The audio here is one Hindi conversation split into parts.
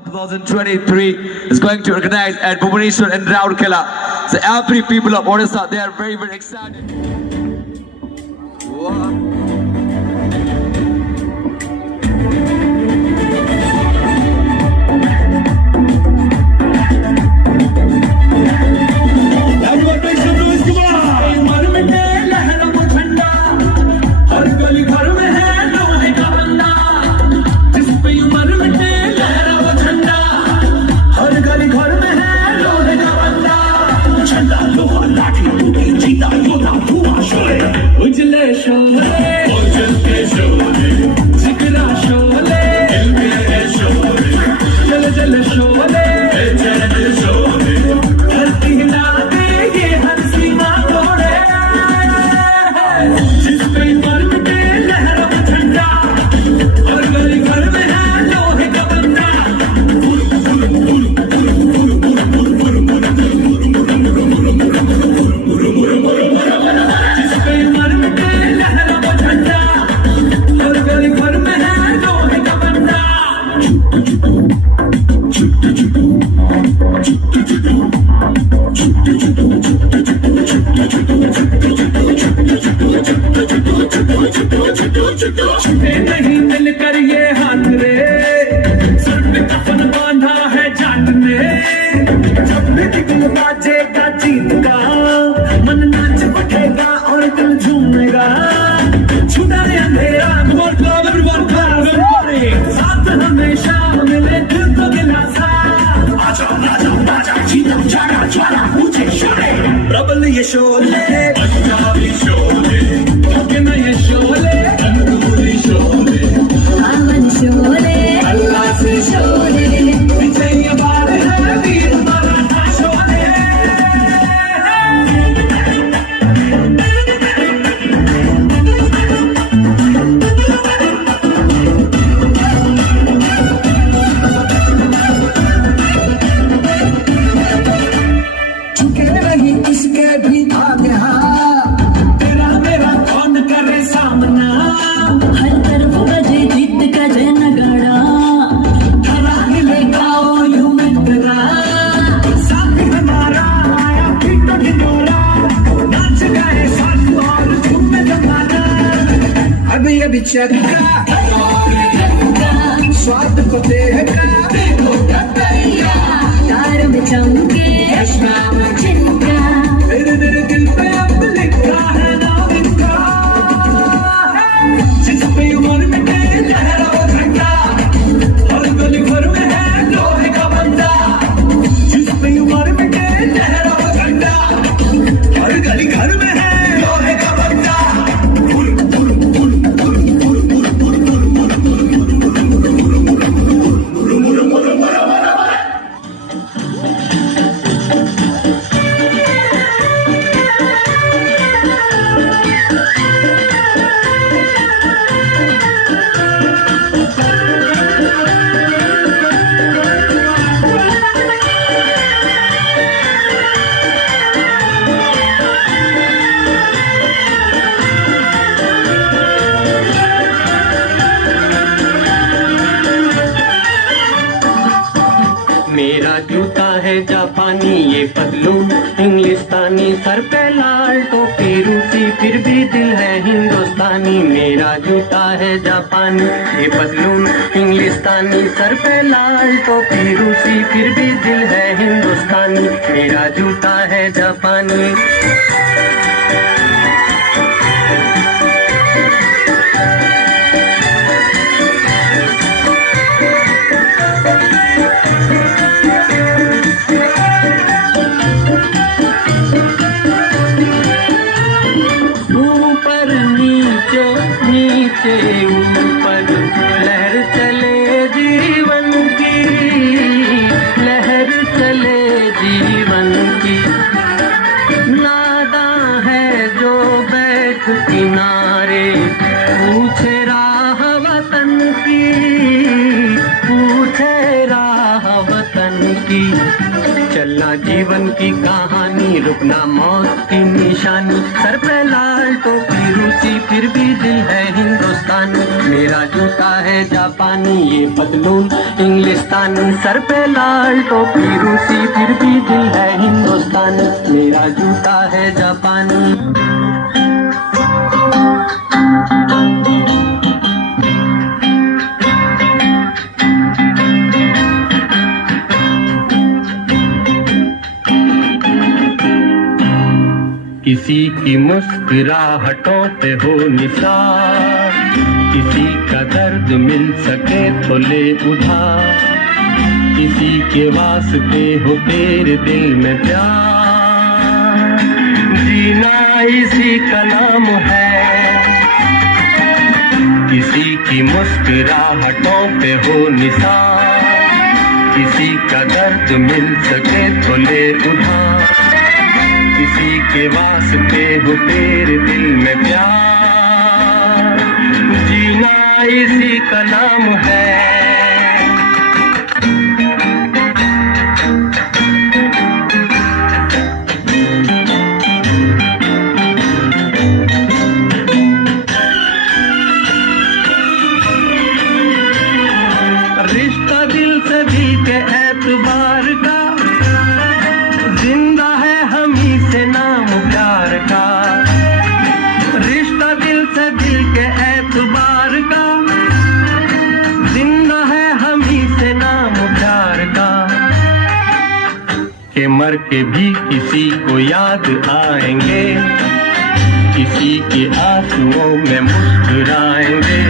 2023 is going to organize at Bhubaneswar and Rourkela. So every people of Odisha, they are very, very excited. Wow. नहीं मिलकर ये हाथ रे सर पे कफन बांधा है जाट ने जब भी दिल बाजेगा जीत का मन नाच उठेगा और दिल झूमेगा छुटा अंधेरा साथ हमेशा मिले दिल को दिलासा आजा राजा राजा जीतम जागा ज्वाला मुझे शोले प्रबल ये शोले पंजाबी शोले के ना ये शोले अल्लाह से शोले पीछे ये बात है वीर मराठा शोले झुके नहीं किसके भी आगे तेरा मेरा कौन करे सामना हर तरफ बजे जीत का जय नगाड़ा हरा हिलेगा ओ यूं मित्रा साथ हमारा आया फिट ढिंडोरा नाच गाए साथ और झूम जमाना अभी अभी चक्का स्वाद को देगा देखो कतैया तार में चमके शाम चिंता मेरे दिल पे अब लिखा है नाम इनका जिस पे उम्र में लहरा वो झंडा हर गली भर में है लोहे का बंदा जिस पे उम्र में लहरा वो झंडा हर गली घर में है लोहे का बंदा मेरा जूता है जापानी ये पतलून इंग्लिस्तानी सर पे लाल टोपी रूसी फिर भी दिल है हिंदुस्तानी मेरा जूता है जापानी ये पतलून इंग्लिस्तानी सर पे लाल टोपी रूसी फिर भी दिल है हिंदुस्तानी मेरा जूता है जापानी नीचे ऊपर लहर चले जीवन की लहर चले जीवन की नादा है जो बैठ किनारे पूछे राह वतन की पूछे राह वतन की चलना जीवन की कहानी रुकना मौत की निशानी सर पे लाल टोपी रूसी फिर भी दिल है हिंदुस्तानी मेरा जूता है है जापानी ये पतलून इंग्लिस्तानी, सर पे लाल टोपी रूसी फिर भी दिल है हिंदुस्तानी, मेरा जूता है जापानी। किसी की मुस्कुराहटों पे हो निसार, किसी का दर्द मिल सके तो ले उधार, किसी के वास्ते हो तेरे दिल में प्यार, जीना इसी का नाम है। किसी की मुस्कुराहटों पे हो निसार, किसी का दर्द मिल सके तो ले उधार, किसी के वास्ते हो तेरे दिल में प्यार, जीना इसी का नाम है। रिश्ता दिल से दिल के एतबार का, जिंदा है हम ही से नाम प्यार का। रिश्ता दिल से दिल के एतबार का, जिंदा है हम ही से नाम प्यार का। के मर के भी किसी को याद आएंगे, किसी के आंसुओं में मुस्कुराएंगे,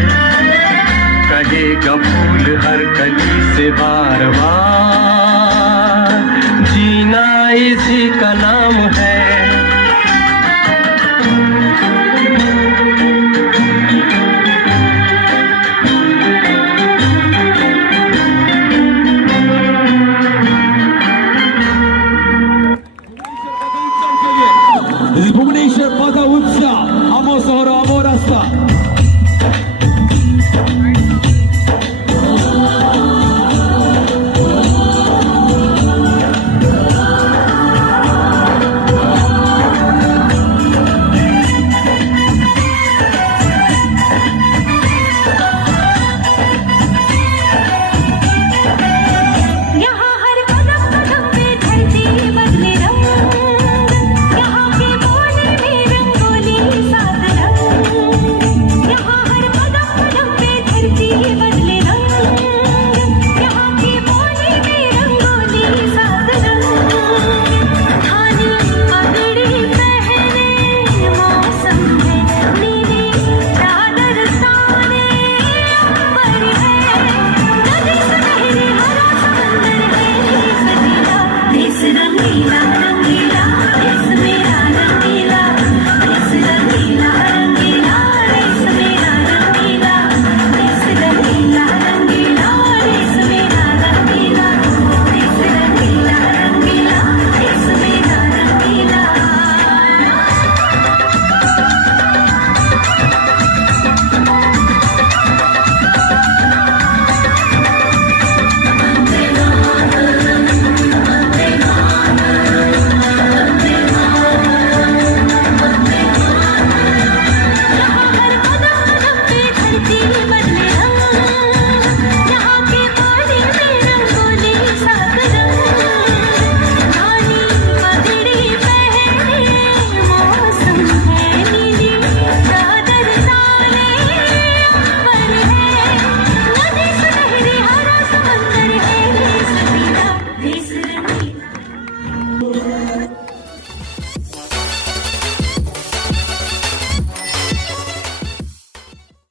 कहेगा फूल हर कली से बार बार, जीना इसी का